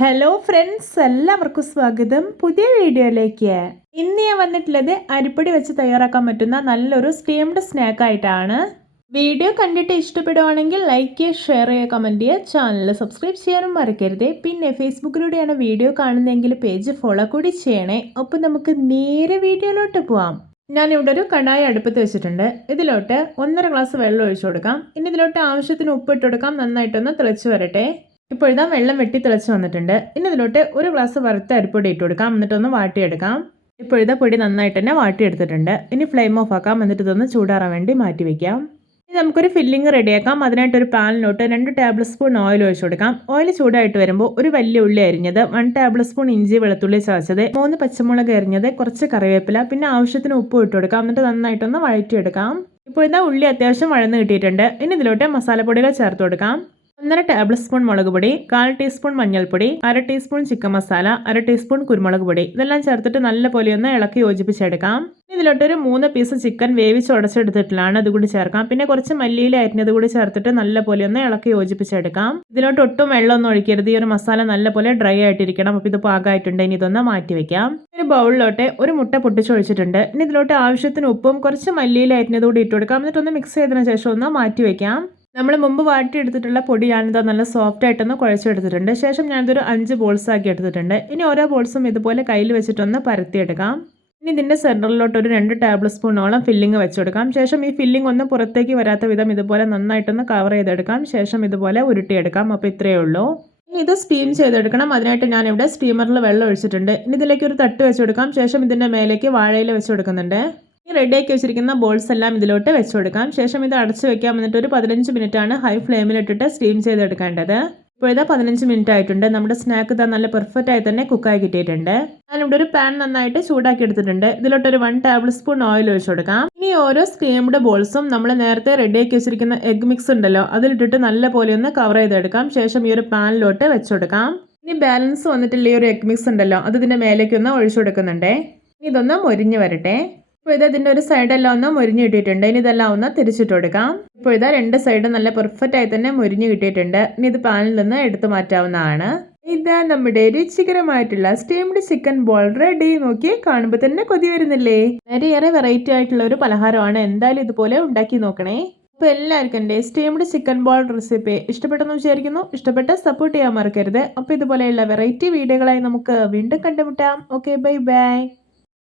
Hello friends, എല്ലാവർക്കും സ്വാഗതം പുതിയ വീഡിയോയിലേക്ക്. ഇന്ന് ഞാൻ വന്നിട്ടുള്ളത് അരിപ്പൊടി വെച്ച് തയ്യാറാക്കാൻ പറ്റുന്ന നല്ലൊരു സ്റ്റീംഡ് സ്നാക്ക് ആയിട്ടാണ്. വീഡിയോ കണ്ടിട്ട് ഇഷ്ടപ്പെടുവാണെങ്കിൽ ലൈക്ക് ചെയ്യുക, ഷെയർ ചെയ്യുക, കമൻറ്റ് ചെയ്യുക, ചാനൽ സബ്സ്ക്രൈബ് ചെയ്യാനും മറക്കരുത്. പിന്നെ ഫേസ്ബുക്കിലൂടെയാണ് വീഡിയോ കാണുന്നതെങ്കിൽ പേജ് ഫോളോ കൂടി ചെയ്യണേ. അപ്പോൾ നമുക്ക് നേരെ വീഡിയോയിലോട്ട് പോവാം. ഞാനിവിടെ ഒരു കടായി അടുപ്പത്ത് വെച്ചിട്ടുണ്ട്. ഇതിലോട്ട് 1.5 ഗ്ലാസ് വെള്ളം ഒഴിച്ചു കൊടുക്കാം. ഇനി ഇതിലോട്ട് ആവശ്യത്തിന് ഉപ്പിട്ട് കൊടുക്കാം. നന്നായിട്ടൊന്ന് തിളച്ച് വരട്ടെ. ഇപ്പോൾ ഇതാ വെള്ളം വെട്ടി തിളച്ച് വന്നിട്ടുണ്ട്. ഇനി ഇതിലോട്ട് 1 ഗ്ലാസ് വറുത്ത അരിപ്പൊടി ഇട്ട് കൊടുക്കാം. എന്നിട്ടൊന്ന് വാട്ടിയെടുക്കാം. ഇപ്പോൾ ഇതാ പൊടി നന്നായിട്ട് തന്നെ വാട്ടിയെടുത്തിട്ടുണ്ട്. ഇനി ഫ്ലെയിം ഓഫ് ആക്കാം. എന്നിട്ട് ഇതൊന്ന് ചൂടാറാൻ വേണ്ടി മാറ്റി വയ്ക്കാം. ഇനി നമുക്കൊരു ഫില്ലിംഗ് റെഡിയാക്കാം. അതിനായിട്ട് ഒരു പാനിലോട്ട് 2 ടേബിൾ സ്പൂൺ ഓയിൽ ഒഴിച്ചു കൊടുക്കാം. ഓയിൽ ചൂടായിട്ട് വരുമ്പോൾ ഒരു വലിയ ഉള്ളി അരിഞ്ഞത്, 1 ടേബിൾ സ്പൂൺ ഇഞ്ചി വെളുത്തുള്ളി ചതച്ചത്, 3 പച്ചമുളക് അരിഞ്ഞത്, കുറച്ച് കറിവേപ്പില, പിന്നെ ആവശ്യത്തിന് ഉപ്പ് ഇട്ട് കൊടുക്കാം. എന്നിട്ട് നന്നായിട്ടൊന്ന് വഴറ്റിയെടുക്കാം. ഇപ്പോൾ ഇതാ ഉള്ളി അത്യാവശ്യം വഴന്ന് കിട്ടിയിട്ടുണ്ട്. ഇനി ഇതിലോട്ട് മസാലപ്പൊടികൾ ചേർത്ത് കൊടുക്കാം. 1.5 ടേബിൾ സ്പൂൺ മുളക് പൊടി, 1/4 ടീസ്പൂൺ മഞ്ഞൾപ്പൊടി, 1/2 ടീസ്പൂൺ ചിക്കൻ മസാല, 1/2 ടീസ്പൂൺ കുരുമുളക് പൊടി, ഇതെല്ലാം ചേർത്തിട്ട് നല്ലപോലെ ഒന്ന് ഇളക്കി യോജിപ്പിച്ചെടുക്കാം. ഇതിലോട്ടൊരു 3 പീസ് ചിക്കൻ വേവിച്ച് ഉടച്ചെടുത്തിട്ടുള്ളതാണ്, അതുകൂടി ചേർക്കാം. പിന്നെ കുറച്ച് മല്ലിയില അരിഞ്ഞത് കൂടി ചേർത്തിട്ട് നല്ലപോലെ ഒന്ന് ഇളക്കി യോജിപ്പിച്ചെടുക്കാം. ഇതിലോട്ട് ഒട്ടും വെള്ളമൊന്നും ഒഴിക്കരുത്. ഈ ഒരു മസാല നല്ലപോലെ ഡ്രൈ ആയിട്ടിരിക്കണം. അപ്പോൾ ഇത് പാകമായിട്ടുണ്ട്. ഇനി ഇതൊന്ന് മാറ്റി വെക്കാം. ഒരു ബൗളിലോട്ട് ഒരു മുട്ട പൊട്ടിച്ചൊഴിച്ചിട്ടുണ്ട്. ഇനി ഇതിലോട്ട് ആവശ്യത്തിന് ഉപ്പും കുറച്ച് മല്ലിയില അരിഞ്ഞത് കൂടി ഇട്ട് കൊടുക്കാം. എന്നിട്ടൊന്ന് മിക്സ് ചെയ്തതിനു ശേഷം ഒന്ന് മാറ്റി വെക്കാം. നമ്മൾ മുമ്പ് വാട്ടിയെടുത്തിട്ടുള്ള പൊടി ഞാനിത് നല്ല സോഫ്റ്റ് ആയിട്ടൊന്ന് കുഴച്ചെടുത്തിട്ടുണ്ട്. ശേഷം ഞാനിതൊരു 5 ബോൾസ് ആക്കി എടുത്തിട്ടുണ്ട്. ഇനി ഓരോ ബോൾസും ഇതുപോലെ കയ്യിൽ വെച്ചിട്ടൊന്ന് പരത്തിയെടുക്കാം. ഇനി ഇതിൻ്റെ സെൻറ്ററിലോട്ട് ഒരു 2 ടേബിൾ സ്പൂണോളം ഫില്ലിംഗ് വെച്ചെടുക്കാം. ശേഷം ഈ ഫില്ലിംഗ് ഒന്ന് പുറത്തേക്ക് വരാത്ത വിധം ഇതുപോലെ നന്നായിട്ടൊന്ന് കവർ ചെയ്തെടുക്കാം. ശേഷം ഇതുപോലെ ഉരുട്ടിയെടുക്കാം. അപ്പോൾ ഇത്രയേ ഉള്ളൂ. ഇനി ഇത് സ്റ്റീം ചെയ്തെടുക്കണം. അതിനായിട്ട് ഞാനിവിടെ സ്റ്റീമറിൽ വെള്ളം ഒഴിച്ചിട്ടുണ്ട്. ഇനി ഇതിലേക്ക് ഒരു തട്ട് വെച്ചെടുക്കാം. ശേഷം ഇതിൻ്റെ മേലേക്ക് വാഴയില വെച്ചെടുക്കുന്നുണ്ട്. ഈ റെഡിയാക്കി വെച്ചിരിക്കുന്ന ബോൾസ് എല്ലാം ഇതിലോട്ട് വെച്ച് കൊടുക്കാം. ശേഷം ഇത് അടച്ചു വെക്കാം. എന്നിട്ട് ഒരു 15 മിനിറ്റാണ് ഹൈ ഫ്ലെയിമിലിട്ടിട്ട് സ്റ്റീം ചെയ്തെടുക്കേണ്ടത്. ഇപ്പോൾ ഇതാ 15 മിനിറ്റ് ആയിട്ടുണ്ട്. നമ്മുടെ സ്നാക്ക് ഇതാ നല്ല പെർഫെക്റ്റ് ആയി തന്നെ കുക്കായി കിട്ടിയിട്ടുണ്ട്. ഞാനിവിടെ ഒരു പാൻ നന്നായിട്ട് ചൂടാക്കി എടുത്തിട്ടുണ്ട്. ഇതിലോട്ടൊരു 1 ടേബിൾ സ്പൂൺ ഓയിൽ ഒഴിച്ചു കൊടുക്കാം. ഇനി ഓരോ സ്റ്റീംഡ് ബോൾസും നമ്മൾ നേരത്തെ റെഡിയാക്കി വെച്ചിരിക്കുന്ന എഗ് മിക്സ് ഉണ്ടല്ലോ, അതിലിട്ടിട്ട് നല്ല പോലെ ഒന്ന് കവർ ചെയ്തെടുക്കാം. ശേഷം ഈ ഒരു പാനിലോട്ട് വെച്ചുകൊടുക്കാം. ഇനി ബാലൻസ് വന്നിട്ടുള്ള ഈ ഒരു എഗ് മിക്സ് ഉണ്ടല്ലോ, അത് ഇതിൻ്റെ മേലേക്ക് ഒന്ന് ഒഴിച്ചു കൊടുക്കുന്നുണ്ട്. ഇതൊന്ന് മൊരിഞ്ഞ് വരട്ടെ. ഇപ്പോൾ ഇതിൻ്റെ ഒരു സൈഡെല്ലാം ഒന്ന് മൊരിഞ്ഞ് കിട്ടിയിട്ടുണ്ട്. ഇനി ഇതെല്ലാം ഒന്ന് തിരിച്ചിട്ട് കൊടുക്കാം. ഇപ്പോൾ 2 സൈഡും നല്ല പെർഫെക്റ്റ് ആയി തന്നെ മൊരിഞ്ഞ് കിട്ടിയിട്ടുണ്ട്. ഇനി ഇത് പാനിൽ നിന്ന് എടുത്തു മാറ്റാവുന്നതാണ്. ഇതാ നമ്മുടെ രുചികരമായിട്ടുള്ള സ്റ്റീംഡ് ചിക്കൻ ബോൾ റെഡി. നോക്കി കാണുമ്പോൾ തന്നെ കൊതി വരുന്നില്ലേ? വളരെയേറെ വെറൈറ്റി ആയിട്ടുള്ള ഒരു പലഹാരമാണ്. എന്തായാലും ഇതുപോലെ ഉണ്ടാക്കി നോക്കണേ. അപ്പോൾ എല്ലാവർക്കും എൻ്റെ സ്റ്റീംഡ് ചിക്കൻ ബോൾ റെസിപ്പി ഇഷ്ടപ്പെട്ടെന്ന് വിചാരിക്കുന്നു. ഇഷ്ടപ്പെട്ട സപ്പോർട്ട് ചെയ്യാൻ മറക്കരുത്. അപ്പോൾ ഇതുപോലെയുള്ള വെറൈറ്റി വീഡിയോകളായി നമുക്ക് വീണ്ടും കണ്ടുമുട്ടാം. Okay, bye bye.